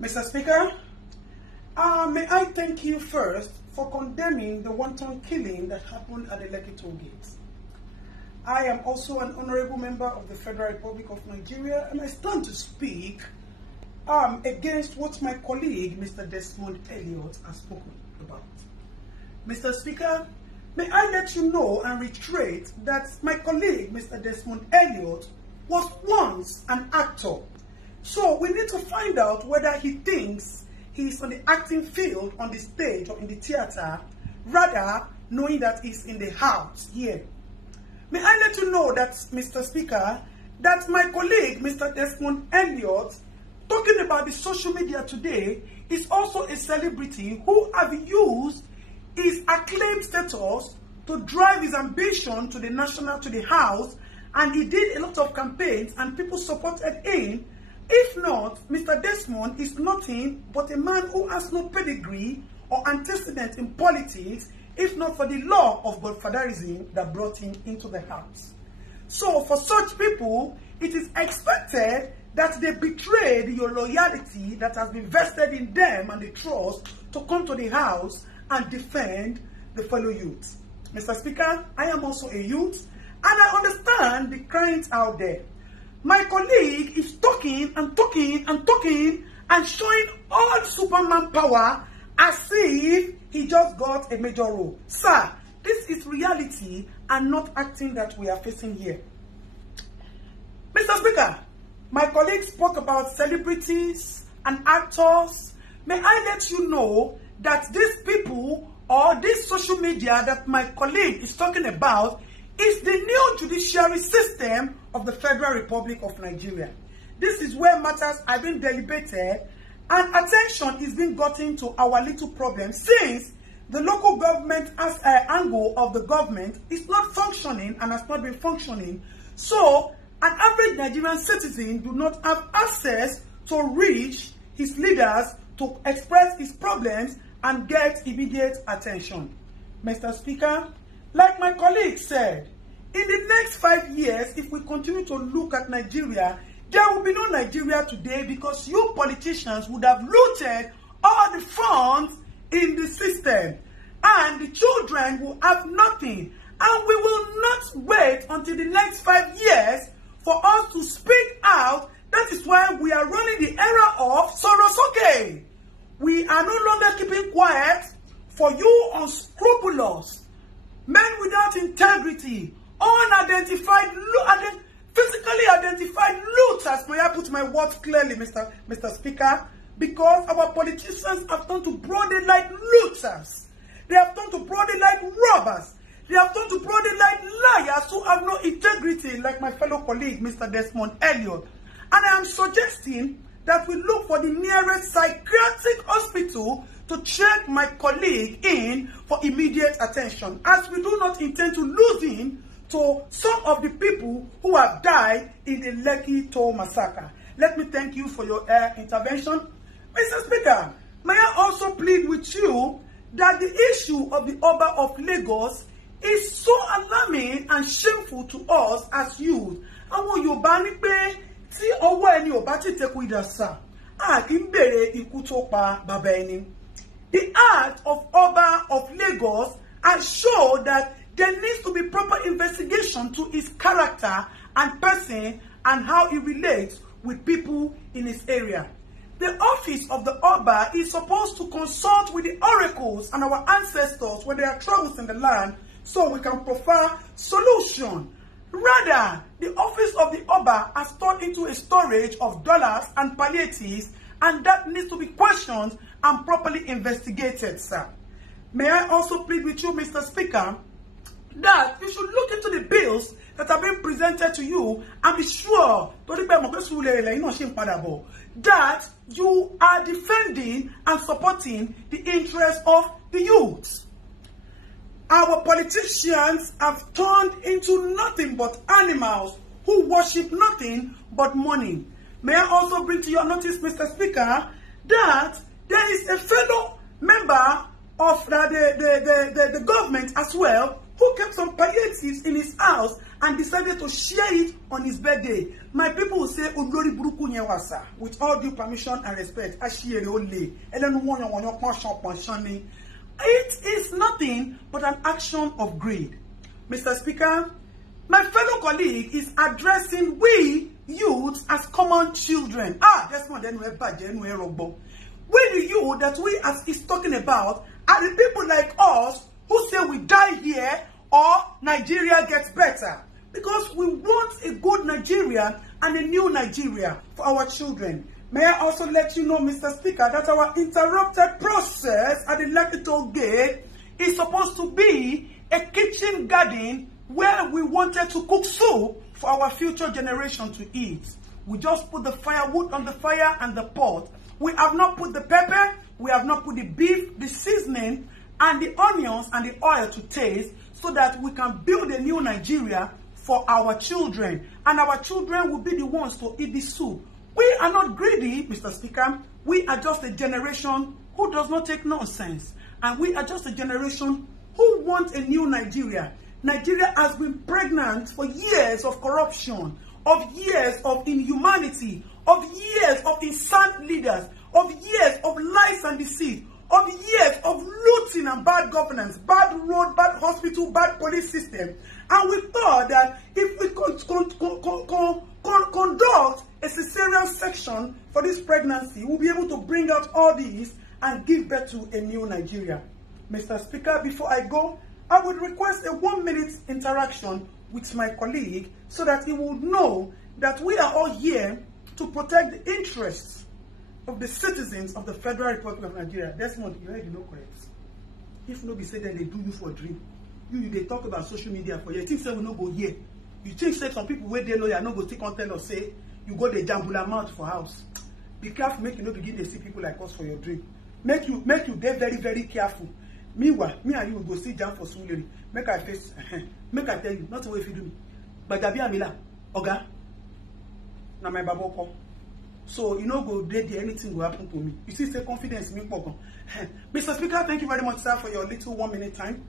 Mr. Speaker, may I thank you first for condemning the wanton killing that happened at the Lekki toll gate. I am also an honorable member of the Federal Republic of Nigeria, and I stand to speak against what my colleague, Mr. Desmond Elliot, has spoken about. Mr. Speaker, may I let you know and reiterate that my colleague, Mr. Desmond Elliot, was once an actor. So we need to find out whether he thinks he's on the acting field, on the stage or in the theater, rather knowing that he's in the house here. May I let you know that, Mr. Speaker, that my colleague, Mr. Desmond Elliot, talking about the social media today, is also a celebrity who have used his acclaimed status to drive his ambition to the national, to the house, and he did a lot of campaigns and people supported him. If not, Mr. Desmond is nothing but a man who has no pedigree or antecedent in politics, if not for the law of godfatherism that brought him into the house. So for such people, it is expected that they betrayed your loyalty that has been vested in them and the trust to come to the house and defend the fellow youth. Mr. Speaker, I am also a youth, and I understand the crying out there. My colleague is talking and talking and talking and showing all Superman power as if he just got a major role. Sir, this is reality and not acting that we are facing here. Mr. Speaker, my colleague spoke about celebrities and actors. May I let you know that these people or this social media that my colleague is talking about is the new judiciary system of the Federal Republic of Nigeria. This is where matters are being deliberated and attention is being gotten to our little problem, since the local government as an angle of the government is not functioning and has not been functioning. So an average Nigerian citizen do not have access to reach his leaders to express his problems and get immediate attention. Mr. Speaker, like my colleague said, in the next 5 years, if we continue to look at Nigeria, there will be no Nigeria today because you politicians would have looted all the funds in the system and the children will have nothing. And we will not wait until the next 5 years for us to speak out. That is why we are running the era of Sorosoke. We are no longer keeping quiet for you unscrupulous, men without integrity, unidentified, physically identified looters. May I put my words clearly, Mr. Speaker? Because our politicians have turned to broad daylight looters. They have turned to broad daylight robbers. They have turned to broad daylight liars who have no integrity, like my fellow colleague, Mr. Desmond Elliot. And I am suggesting that we look for the nearest psychiatric hospital to check my colleague in for immediate attention, as we do not intend to lose him to some of the people who have died in the Lekki toll massacre. Let me thank you for your intervention. Mr. Speaker, may I also plead with you that the issue of the Oba of Lagos is so alarming and shameful to us as youth. Àwọn Yorùbá ní pé tí ọwọ́ ẹni ò bá ti tẹkù ìdàsà, a kì í bèrè ikú tó pa bàbá ẹni. The act of Oba of Lagos has shown that there needs to be proper investigation to his character and person and how he relates with people in his area. The office of the Oba is supposed to consult with the oracles and our ancestors when there are troubles in the land, so we can provide solution. Rather, the office of the Oba has turned into a storage of dollars and palliatives, and that needs to be questioned and properly investigated, sir. May I also plead with you, Mr. Speaker, that you should look into the bills that are being presented to you and be sure that you are defending and supporting the interests of the youth. Our politicians have turned into nothing but animals who worship nothing but money. May I also bring to your notice, Mr. Speaker, that there is a fellow member of the government as well who kept some palliatives in his house and decided to share it on his birthday. My people will say, Olori Buruku Nyewasa, with all due permission and respect, it is nothing but an action of greed. Mr. Speaker, my fellow colleague is addressing we youths as common children. That's more than we the youth that we as is talking about are the people like us who say we die here or Nigeria gets better. Because we want a good Nigeria and a new Nigeria for our children. May I also let you know, Mr. Speaker, that our interrupted process at the Lekki Toll Gate is supposed to be a kitchen garden where we wanted to cook soup for our future generation to eat. We just put the firewood on the fire and the pot. We have not put the pepper, we have not put the beef, the seasoning, and the onions and the oil to taste so that we can build a new Nigeria for our children. And our children will be the ones to eat the soup. We are not greedy, Mr. Speaker. We are just a generation who does not take nonsense. And we are just a generation who want a new Nigeria. Nigeria has been pregnant for years of corruption, of years of inhumanity, of years of insane leaders, of years of lies and deceit, of years of looting and bad governance, bad road, bad hospital, bad police system. And we thought that if we could conduct a cesarean section for this pregnancy, we'll be able to bring out all these and give birth to a new Nigeria. Mr. Speaker, before I go, I would request a 1-minute interaction with my colleague so that he will know that we are all here to protect the interests of the citizens of the Federal Republic of Nigeria. Desmond, you heard, you know correct. If nobody say that they do you for a dream, they talk about social media for you. You think say we no go here. You think say some people where they know you are not going to content or say you go the jambula mouth for house. Be careful, make you not begin to see people like us for your dream. Make you get very, very careful. Meanwhile, me and you will go see jam for Suliri. Make I face, make I tell you, not the way if you do me. But Gabi Amila, Oga, na my baboko. So you know go there, anything will happen to me. You see, say confidence me. Mr. Speaker, thank you very much, sir, for your little 1-minute time.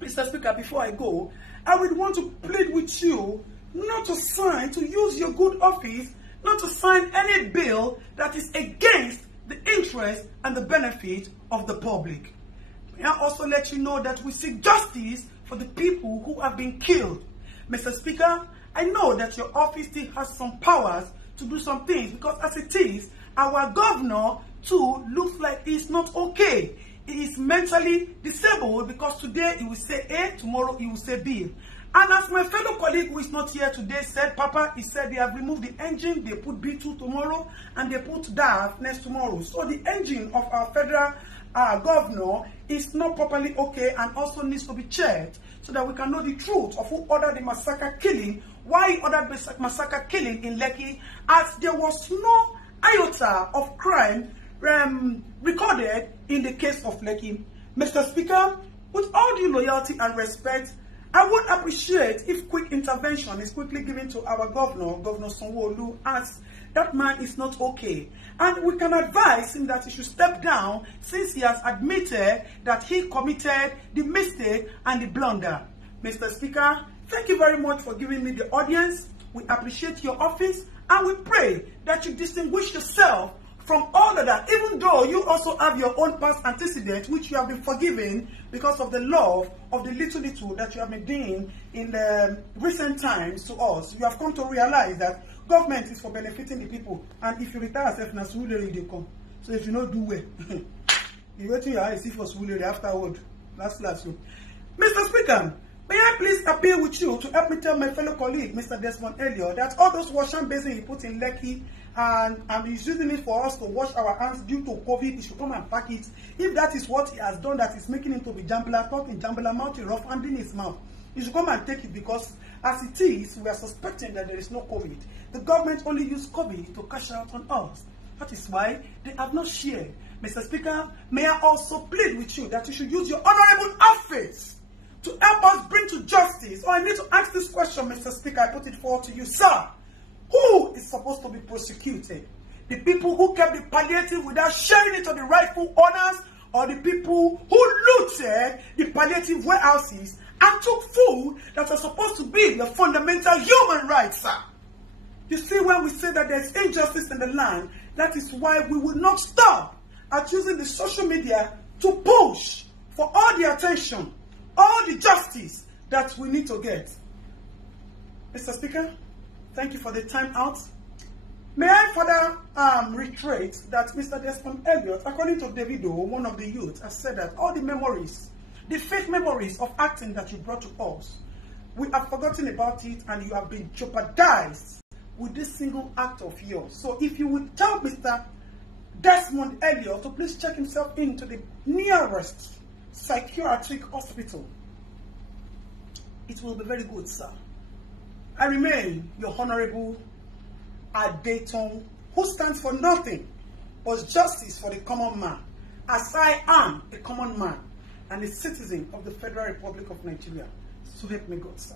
Mr. Speaker, before I go, I would want to plead with you not to sign, to use your good office, not to sign any bill that is against the interest and the benefit of the public. May I also let you know that we seek justice for the people who have been killed. Mr. Speaker, I know that your office still has some powers to do some things because as it is, our governor too looks like he's not okay. He is mentally disabled because today he will say A, tomorrow he will say B. And as my fellow colleague who is not here today said, Papa, he said they have removed the engine, they put B2 tomorrow, and they put DAF next tomorrow. So the engine of our federal governor is not properly okay and also needs to be checked so that we can know the truth of who ordered the massacre killing, why he ordered the massacre killing in Lekki, as there was no iota of crime recorded in the case of Lekki. Mr. Speaker, with all due loyalty and respect, I would appreciate if quick intervention is quickly given to our governor, Governor Sanwo-Olu, as that man is not okay. And we can advise him that he should step down since he has admitted that he committed the mistake and the blunder. Mr. Speaker, thank you very much for giving me the audience. We appreciate your office and we pray that you distinguish yourself from all of that, even though you also have your own past antecedents, which you have been forgiven because of the love of the little that you have been doing in the recent times to us. You have come to realize that government is for benefiting the people, and if you retire yourself, na Surulere they come. So if you don't do well, you wait till your eyes see for Surulere afterward. Last you. Mr. Speaker, may I please appeal with you to help me tell my fellow colleague, Mr. Desmond Elliott, that all those washing basins he put in Lekki and he's using it for us to wash our hands due to COVID, he should come and pack it. If that is what he has done, that is making him to be jambula, talking jambula mouth, rough handing his mouth, he should come and take it because as it is, we are suspecting that there is no COVID. The government only used COVID to cash out on us. That is why they have not shared. Mr. Speaker, may I also plead with you that you should use your honorable office to help us bring to justice. I need to ask this question, Mr. Speaker. I put it forward to you, sir. Who is supposed to be prosecuted? The people who kept the palliative without sharing it to the rightful owners, or the people who looted the palliative warehouses and took food that are supposed to be your fundamental human rights, sir. You see, when we say that there's injustice in the land, that is why we will not stop at using the social media to push for all the attention, all the justice that we need to get. Mr. Speaker, thank you for the time out. May I further reiterate that Mr. Desmond Elliot, according to Davido, one of the youth, has said that all the memories, the fake memories of acting that you brought to us, we have forgotten about it and you have been jeopardized with this single act of yours. So if you would tell Mr. Desmond Elliot to please check himself into the nearest psychiatric hospital, it will be very good, sir. I remain your Honorable Adeton, who stands for nothing but justice for the common man, as I am a common man and a citizen of the Federal Republic of Nigeria. So help me God, sir.